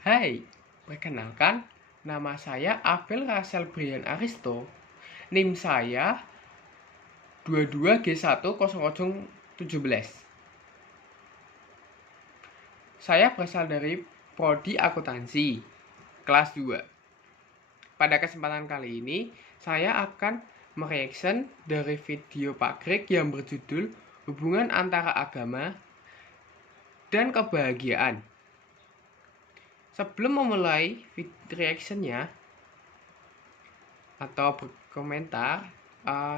Hai, perkenalkan, nama saya Abel Rasel Brian Aristo. NIM saya 22G10017. Saya berasal dari Prodi Akuntansi, kelas 2. Pada kesempatan kali ini, saya akan mereaction dari video Pak Greg yang berjudul Hubungan Antara Agama dan Kebahagiaan. Sebelum memulai reactionnya atau berkomentar,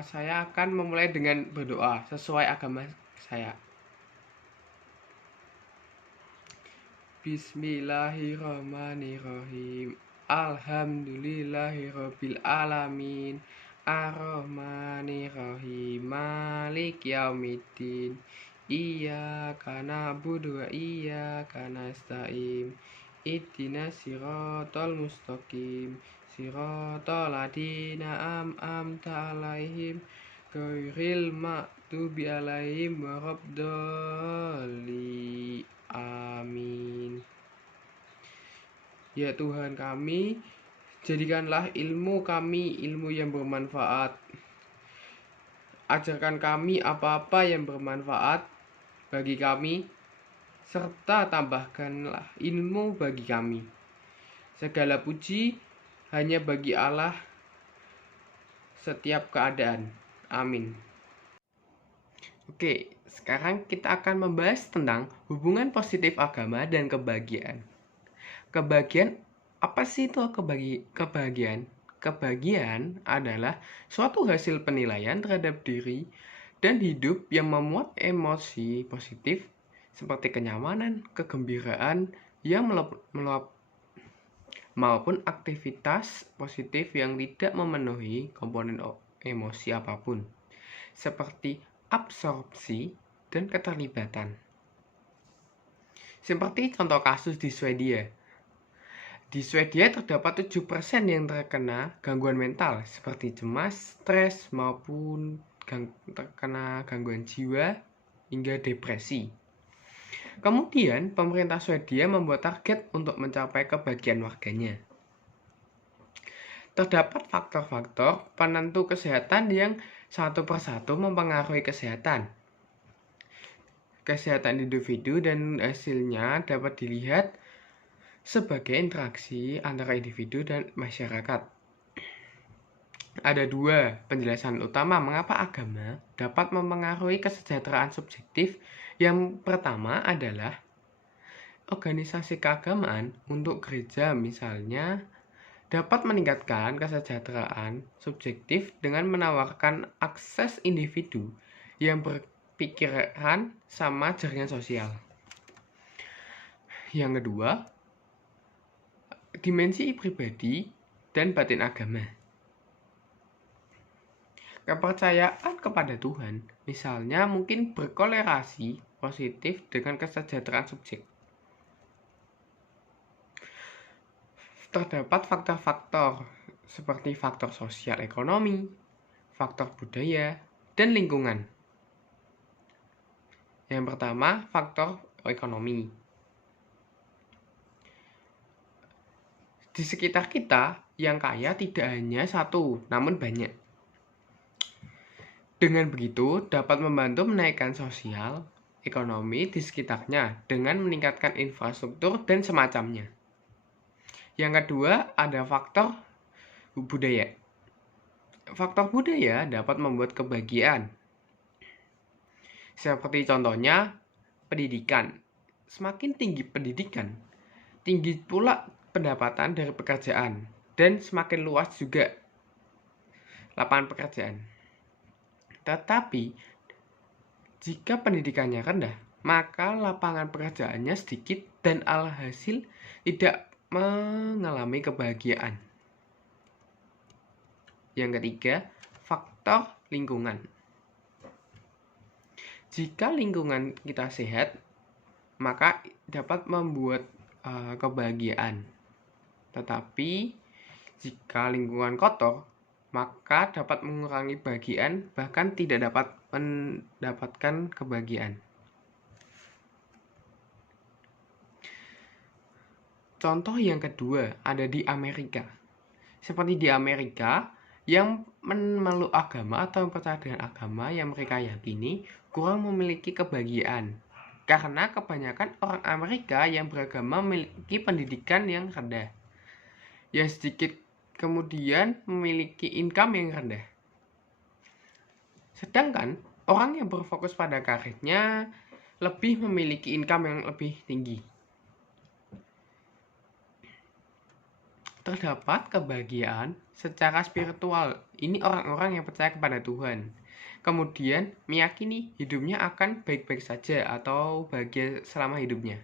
saya akan memulai dengan berdoa sesuai agama saya. Bismillahirrahmanirrahim. Alhamdulillahirabbil alamin. Ar-Rahmanirrahim. Malik yaumiddin. Iyyaka na'budu wa iyyaka nasta'in. Ihdinas siratal mustaqim. Siratal ladzina an'amta 'alaihim ghairil maghdubi 'alaihim waladdallin. Amin. Ya Tuhan kami, jadikanlah ilmu kami ilmu yang bermanfaat. Ajarkan kami apa-apa yang bermanfaat bagi kami, serta tambahkanlah ilmu bagi kami. Segala puji hanya bagi Allah setiap keadaan. Amin. Oke, sekarang kita akan membahas tentang hubungan positif agama dan kebahagiaan. Kebahagiaan, apa sih itu kebahagiaan? Kebahagiaan adalah suatu hasil penilaian terhadap diri dan hidup yang memuat emosi positif seperti kenyamanan, kegembiraan yang meluap maupun aktivitas positif yang tidak memenuhi komponen emosi apapun, seperti absorpsi dan keterlibatan. Seperti contoh kasus di Swedia. Di Swedia terdapat 7% yang terkena gangguan mental seperti cemas, stres, maupun terkena gangguan jiwa hingga depresi. Kemudian, pemerintah Swedia membuat target untuk mencapai kebahagiaan warganya. Terdapat faktor-faktor penentu kesehatan yang satu persatu mempengaruhi kesehatan individu, dan hasilnya dapat dilihat sebagai interaksi antara individu dan masyarakat. Ada dua penjelasan utama mengapa agama dapat mempengaruhi kesejahteraan subjektif. Yang pertama adalah organisasi keagamaan untuk gereja misalnya dapat meningkatkan kesejahteraan subjektif dengan menawarkan akses individu yang berpikiran sama jaringan sosial. Yang kedua, dimensi pribadi dan batin agama. Kepercayaan kepada Tuhan, misalnya, mungkin berkorelasi positif dengan kesejahteraan subjek. Terdapat faktor-faktor seperti faktor sosial ekonomi, faktor budaya, dan lingkungan. Yang pertama, faktor ekonomi. Di sekitar kita, yang kaya tidak hanya satu, namun banyak. Dengan begitu, dapat membantu menaikkan sosial ekonomi di sekitarnya dengan meningkatkan infrastruktur dan semacamnya. Yang kedua, ada faktor budaya. Faktor budaya dapat membuat kebahagiaan. Seperti contohnya, pendidikan. Semakin tinggi pendidikan, tinggi pula pendapatan dari pekerjaan, dan semakin luas juga lapangan pekerjaan. Tetapi, jika pendidikannya rendah, maka lapangan pekerjaannya sedikit dan alhasil tidak mengalami kebahagiaan. Yang ketiga, faktor lingkungan. Jika lingkungan kita sehat, maka dapat membuat kebahagiaan. Tetapi jika lingkungan kotor, maka dapat mengurangi kebahagiaan, bahkan tidak dapat mendapatkan kebahagiaan. Contoh yang kedua ada di Amerika. Seperti di Amerika, yang memeluk agama atau percaya dengan agama yang mereka yakini kurang memiliki kebahagiaan. Karena kebanyakan orang Amerika yang beragama memiliki pendidikan yang rendah. Yang sedikit kemudian memiliki income yang rendah. Sedangkan orang yang berfokus pada karirnya lebih memiliki income yang lebih tinggi. Terdapat kebahagiaan secara spiritual. Ini orang-orang yang percaya kepada Tuhan. Kemudian meyakini hidupnya akan baik-baik saja atau bahagia selama hidupnya.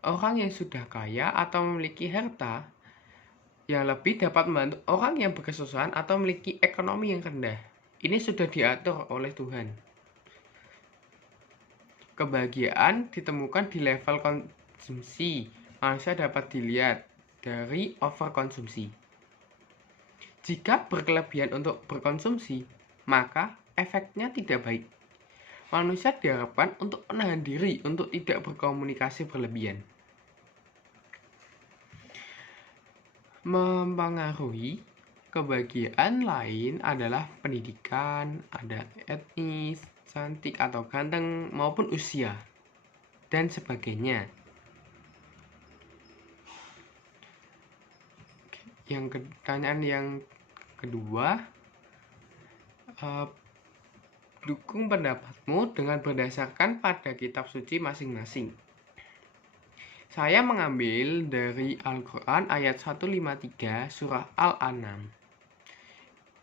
Orang yang sudah kaya atau memiliki harta yang lebih dapat membantu orang yang berkesusahan atau memiliki ekonomi yang rendah. Ini sudah diatur oleh Tuhan. Kebahagiaan ditemukan di level konsumsi. Manusia dapat dilihat dari overkonsumsi. Jika berkelebihan untuk berkonsumsi, maka efeknya tidak baik. Manusia diharapkan untuk menahan diri untuk tidak berkomunikasi berlebihan. Mempengaruhi kebahagiaan lain adalah pendidikan, ada etnis, cantik atau ganteng, maupun usia, dan sebagainya. Pertanyaan yang kedua, dukung pendapatmu dengan berdasarkan pada kitab suci masing-masing. Saya mengambil dari Al-Quran ayat 153 surah Al-An'am.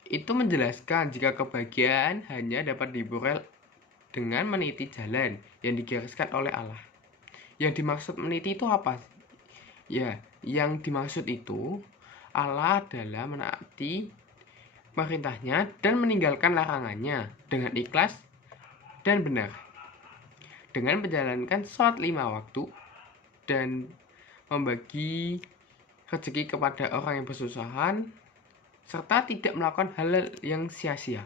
Itu menjelaskan jika kebahagiaan hanya dapat diperoleh dengan meniti jalan yang digariskan oleh Allah. Yang dimaksud meniti itu apa? Ya, yang dimaksud itu Allah adalah menaati perintahnya dan meninggalkan larangannya dengan ikhlas dan benar, dengan menjalankan sholat 5 waktu dan membagi rezeki kepada orang yang bersusahan, serta tidak melakukan hal yang sia-sia.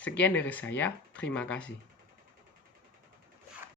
Sekian dari saya, terima kasih.